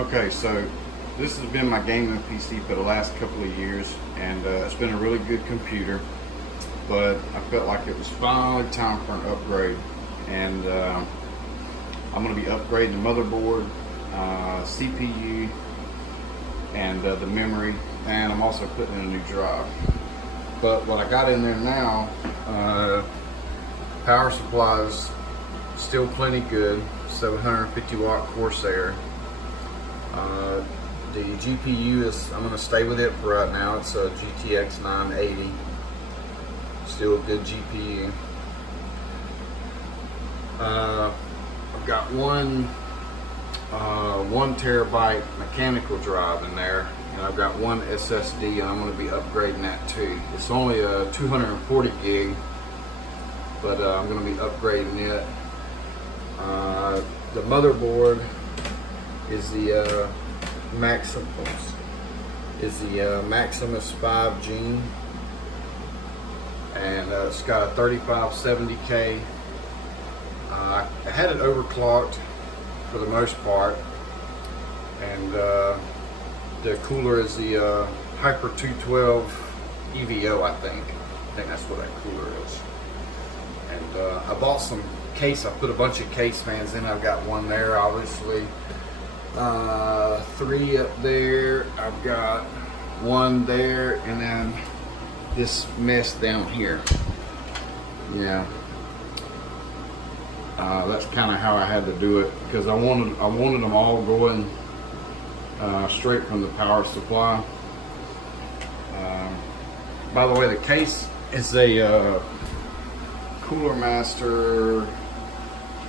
Okay, so this has been my gaming PC for the last couple of years, and it's been a really good computer, but I felt like it was finally time for an upgrade, and I'm going to be upgrading the motherboard, CPU, and the memory, and I'm also putting in a new drive. But what I got in there now, power supply is still plenty good, 750 watt Corsair. The GPU is, I'm going to stay with it for right now. It's a GTX 980, still a good GPU. I've got one 1 terabyte mechanical drive in there, and I've got one SSD, and I'm going to be upgrading that too. It's only a 240 gig, but I'm going to be upgrading it. The motherboard is the Maximus 5 Gene, and it's got a 3570K. I had it overclocked for the most part, and the cooler is the Hyper 212 EVO, I think that's what that cooler is. And I bought some case. I put a bunch of case fans in. I've got one there, obviously, 3 up there, I've got 1 there, and then this mess down here. Yeah, that's kind of how I had to do it, because I wanted them all going straight from the power supply. By the way, the case is a Cooler Master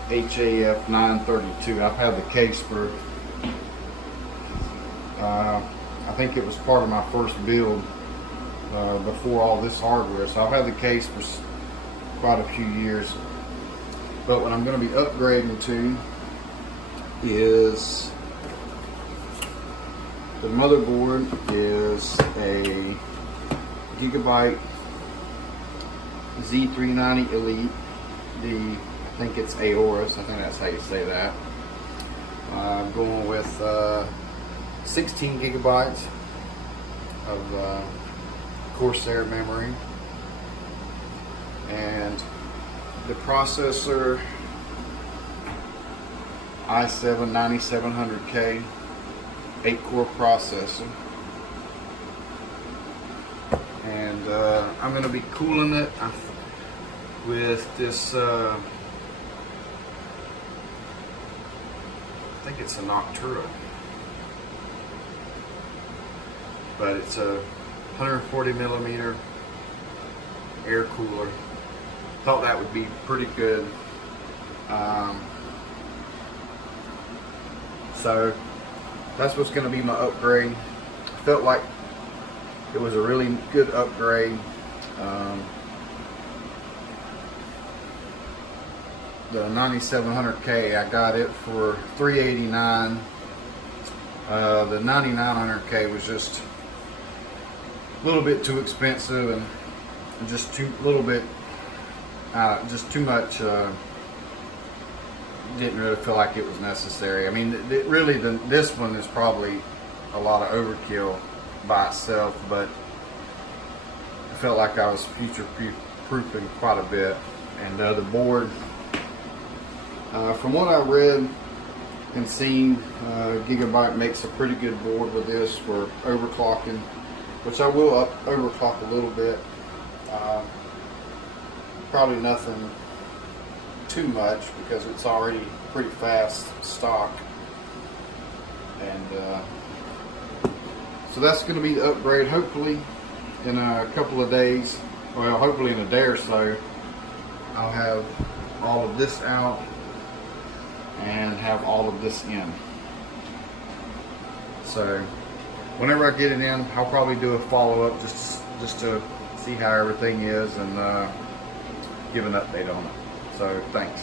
HAF 932. I've had the case for I think it was part of my first build before all this hardware, so I've had the case for quite a few years. But what I'm going to be upgrading to is the motherboard is a Gigabyte Z390 Elite. I think it's Aourus, I think that's how you say that. I'm going with 16 gigabytes of Corsair memory, and the processor I-7 9700K 8-core processor, and I'm going to be cooling it with this I think it's a Noctura, but it's a 140 millimeter air cooler. Thought that would be pretty good. So that's what's going to be my upgrade. I felt like it was a really good upgrade. The 9700K, I got it for $389. The 9900K was just a little bit too expensive, and just too much. Didn't really feel like it was necessary. I mean, this one is probably a lot of overkill by itself, but I felt like I was future-proofing quite a bit. And the board, from what I read and seen, Gigabyte makes a pretty good board with this for overclocking, which I will overclock a little bit. Probably nothing too much, because it's already pretty fast stock. And so that's going to be the upgrade. Hopefully in a couple of days, well, hopefully in a day or so, I'll have all of this out and have all of this in. So whenever I get it in, I'll probably do a follow-up just to see how everything is, and give an update on it. So thanks.